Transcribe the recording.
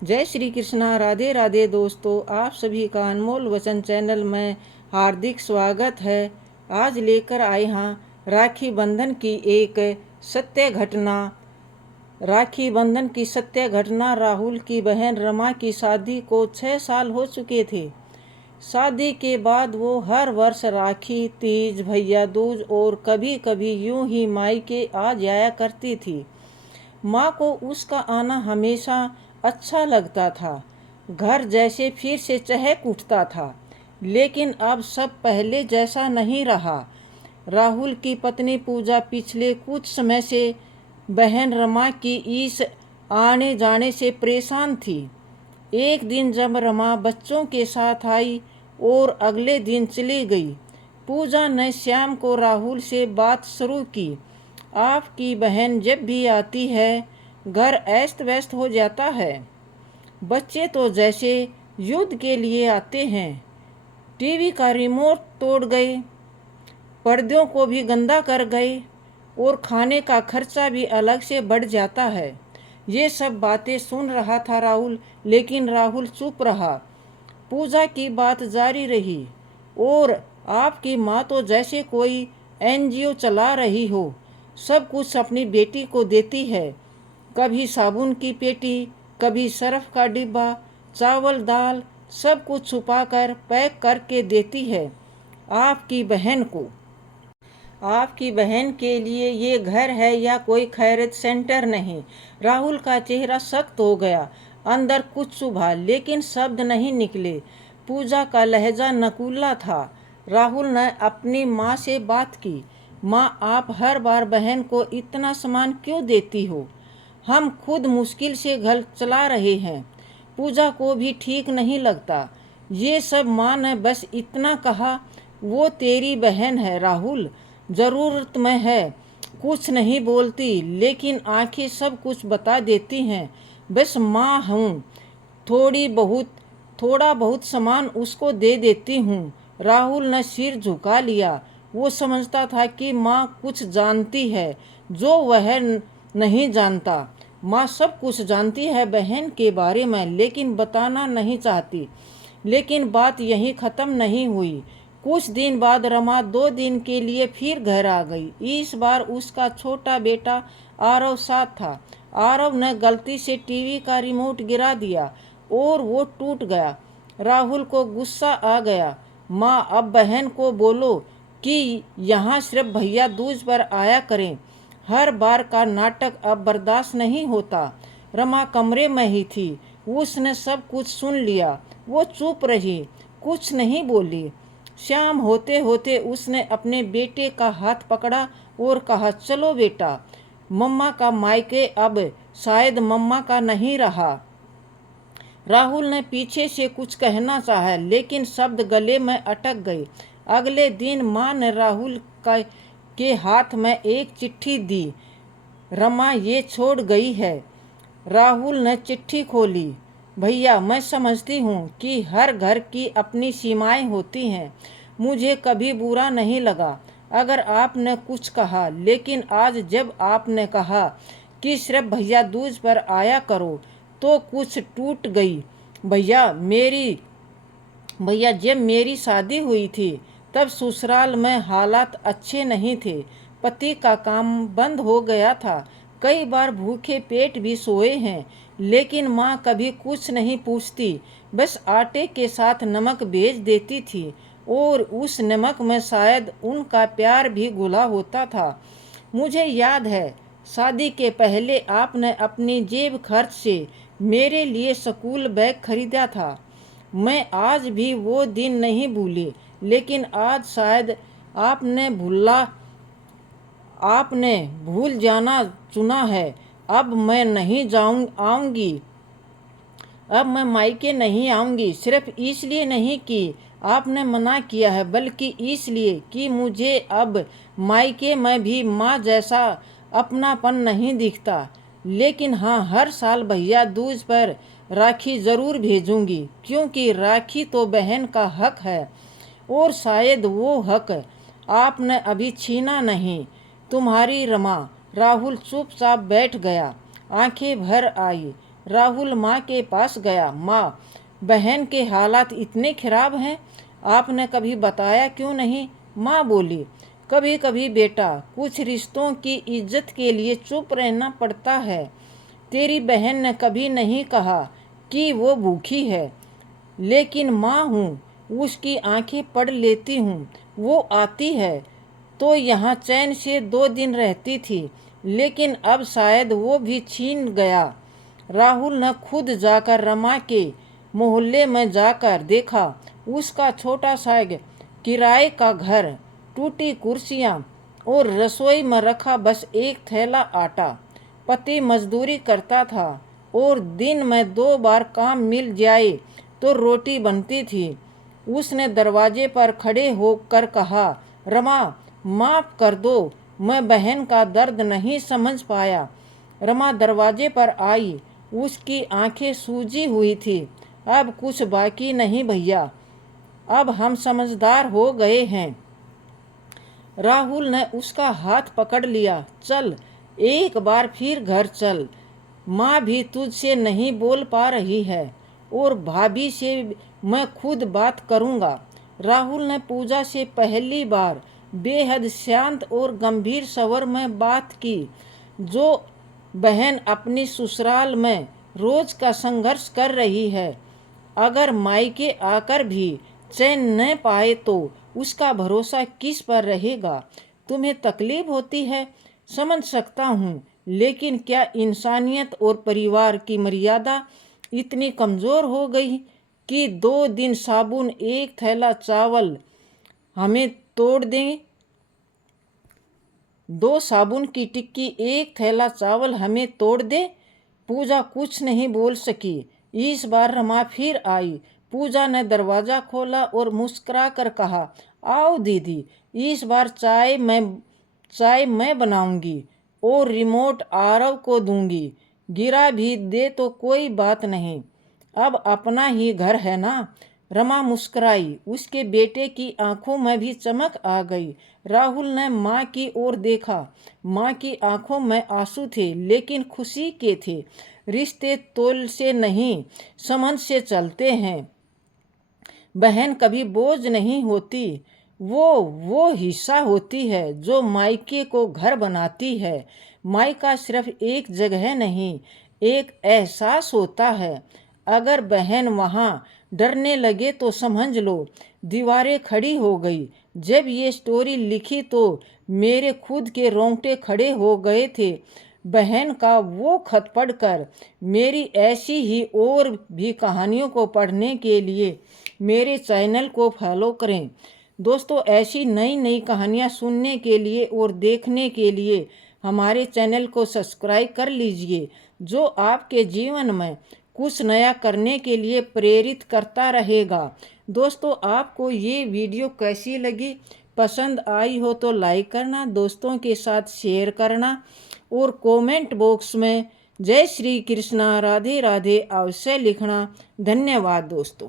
जय श्री कृष्णा। राधे राधे दोस्तों, आप सभी का अनमोल वचन चैनल में हार्दिक स्वागत है। आज लेकर आए हैं राखी बंधन की एक सत्य घटना। राखी बंधन की सत्य घटना। राहुल की बहन रमा की शादी को 6 साल हो चुके थे। शादी के बाद वो हर वर्ष राखी, तीज, भैया दूज और कभी कभी यूं ही मायके आ जाया करती थी। माँ को उसका आना हमेशा अच्छा लगता था। घर जैसे फिर से चहक उठता था। लेकिन अब सब पहले जैसा नहीं रहा। राहुल की पत्नी पूजा पिछले कुछ समय से बहन रमा की इस आने जाने से परेशान थी। एक दिन जब रमा बच्चों के साथ आई और अगले दिन चली गई, पूजा ने श्याम को राहुल से बात शुरू की। आपकी बहन जब भी आती है घर अस्त व्यस्त हो जाता है। बच्चे तो जैसे युद्ध के लिए आते हैं। टीवी का रिमोट तोड़ गए, पर्दों को भी गंदा कर गए और खाने का खर्चा भी अलग से बढ़ जाता है। ये सब बातें सुन रहा था राहुल, लेकिन राहुल चुप रहा। पूजा की बात जारी रही। और आपकी माँ तो जैसे कोई एनजीओ चला रही हो, सब कुछ अपनी बेटी को देती है। कभी साबुन की पेटी, कभी सर्फ का डिब्बा, चावल दाल, सब कुछ छुपाकर पैक करके देती है आपकी बहन को। आपकी बहन के लिए ये घर है या कोई खैरियत सेंटर नहीं। राहुल का चेहरा सख्त हो गया। अंदर कुछ चुभा लेकिन शब्द नहीं निकले। पूजा का लहजा नकुला था। राहुल ने अपनी माँ से बात की। माँ, आप हर बार बहन को इतना सामान क्यों देती हो? हम खुद मुश्किल से घर चला रहे हैं। पूजा को भी ठीक नहीं लगता ये सब। माँ ने बस इतना कहा, वो तेरी बहन है राहुल, ज़रूरत में है। कुछ नहीं बोलती लेकिन आंखें सब कुछ बता देती हैं। बस माँ हूँ, थोड़ा बहुत सामान उसको दे देती हूँ। राहुल ने सिर झुका लिया। वो समझता था कि माँ कुछ जानती है जो वह नहीं जानता। माँ सब कुछ जानती है बहन के बारे में, लेकिन बताना नहीं चाहती। लेकिन बात यहीं ख़त्म नहीं हुई। कुछ दिन बाद रमा 2 दिन के लिए फिर घर आ गई। इस बार उसका छोटा बेटा आरव साथ था। आरव ने गलती से टीवी का रिमोट गिरा दिया और वो टूट गया। राहुल को गुस्सा आ गया। माँ, अब बहन को बोलो कि यहाँ सिर्फ भैया दूज पर आया करें। हर बार का नाटक अब बर्दाश्त नहीं होता। रमा कमरे में ही थी। उसने सब कुछ सुन लिया। वो चुप रही, कुछ नहीं बोली। शाम होते होते उसने अपने बेटे का हाथ पकड़ा और कहा, चलो बेटा, मम्मा का मायके अब शायद मम्मा का नहीं रहा। राहुल ने पीछे से कुछ कहना चाहा लेकिन शब्द गले में अटक गए। अगले दिन माँ ने राहुल के हाथ में एक चिट्ठी दी। रमा ये छोड़ गई है। राहुल ने चिट्ठी खोली। भैया, मैं समझती हूँ कि हर घर की अपनी सीमाएं होती हैं। मुझे कभी बुरा नहीं लगा अगर आपने कुछ कहा, लेकिन आज जब आपने कहा कि सिर्फ भैया दूज पर आया करो तो कुछ टूट गई। भैया जब मेरी शादी हुई थी तब ससुराल में हालात अच्छे नहीं थे। पति का काम बंद हो गया था। कई बार भूखे पेट भी सोए हैं, लेकिन माँ कभी कुछ नहीं पूछती। बस आटे के साथ नमक भेज देती थी और उस नमक में शायद उनका प्यार भी घुला होता था। मुझे याद है, शादी के पहले आपने अपनी जेब खर्च से मेरे लिए स्कूल बैग खरीदा था। मैं आज भी वो दिन नहीं भूली, लेकिन आज शायद आपने भूल जाना चुना है। अब मैं नहीं आऊँगी। अब मैं मायके नहीं आऊँगी, सिर्फ इसलिए नहीं कि आपने मना किया है, बल्कि इसलिए कि मुझे अब मायके में भी माँ जैसा अपनापन नहीं दिखता। लेकिन हाँ, हर साल भैया दूज पर राखी ज़रूर भेजूंगी, क्योंकि राखी तो बहन का हक है और शायद वो हक आपने अभी छीना नहीं। तुम्हारी रमा। राहुल चुपचाप बैठ गया। आंखें भर आई। राहुल माँ के पास गया। माँ, बहन के हालात इतने खराब हैं, आपने कभी बताया क्यों नहीं? माँ बोली, कभी कभी बेटा, कुछ रिश्तों की इज्जत के लिए चुप रहना पड़ता है। तेरी बहन ने कभी नहीं कहा कि वो भूखी है, लेकिन माँ हूँ, उसकी आंखें पढ़ लेती हूँ। वो आती है तो यहाँ चैन से 2 दिन रहती थी, लेकिन अब शायद वो भी छीन गया। राहुल ने खुद जाकर रमा के मोहल्ले में जाकर देखा। उसका छोटा सा किराए का घर, टूटी कुर्सियाँ और रसोई में रखा बस एक थैला आटा। पति मजदूरी करता था और दिन में 2 बार काम मिल जाए तो रोटी बनती थी। उसने दरवाजे पर खड़े होकर कहा, रमा, माफ़ कर दो, मैं बहन का दर्द नहीं समझ पाया। रमा दरवाजे पर आई। उसकी आंखें सूजी हुई थी। अब कुछ बाकी नहीं भैया, अब हम समझदार हो गए हैं। राहुल ने उसका हाथ पकड़ लिया। चल, एक बार फिर घर चल। माँ भी तुझसे नहीं बोल पा रही है और भाभी से मैं खुद बात करूँगा। राहुल ने पूजा से पहली बार बेहद शांत और गंभीर स्वर में बात की। जो बहन अपनी ससुराल में रोज का संघर्ष कर रही है, अगर मायके आकर भी चैन न पाए तो उसका भरोसा किस पर रहेगा? तुम्हें तकलीफ होती है, समझ सकता हूँ, लेकिन क्या इंसानियत और परिवार की मर्यादा इतनी कमज़ोर हो गई कि 2 दिन साबुन, एक थैला चावल हमें तोड़ दें? 2 साबुन की टिक्की, एक थैला चावल हमें तोड़ दे? पूजा कुछ नहीं बोल सकी। इस बार रमा फिर आई। पूजा ने दरवाज़ा खोला और मुस्कुरा कर कहा, आओ दीदी, इस बार चाय मैं बनाऊंगी और रिमोट आरव को दूंगी। गिरा भी दे तो कोई बात नहीं, अब अपना ही घर है ना। रमा मुस्कुराई। उसके बेटे की आंखों में भी चमक आ गई। राहुल ने माँ की ओर देखा। माँ की आंखों में आंसू थे, लेकिन खुशी के थे। रिश्ते तोल से नहीं, समझ से चलते हैं। बहन कभी बोझ नहीं होती, वो हिस्सा होती है जो मायके को घर बनाती है। मायका सिर्फ एक जगह नहीं, एक एहसास होता है। अगर बहन वहाँ डरने लगे तो समझ लो दीवारें खड़ी हो गई। जब ये स्टोरी लिखी तो मेरे खुद के रोंगटे खड़े हो गए थे। बहन का वो खत पढ़कर मेरी ऐसी ही और भी कहानियों को पढ़ने के लिए मेरे चैनल को फॉलो करें। दोस्तों, ऐसी नई नई कहानियाँ सुनने के लिए और देखने के लिए हमारे चैनल को सब्सक्राइब कर लीजिए, जो आपके जीवन में कुछ नया करने के लिए प्रेरित करता रहेगा। दोस्तों, आपको ये वीडियो कैसी लगी? पसंद आई हो तो लाइक करना, दोस्तों के साथ शेयर करना और कमेंट बॉक्स में जय श्री कृष्णा, राधे राधे अवश्य लिखना। धन्यवाद दोस्तों।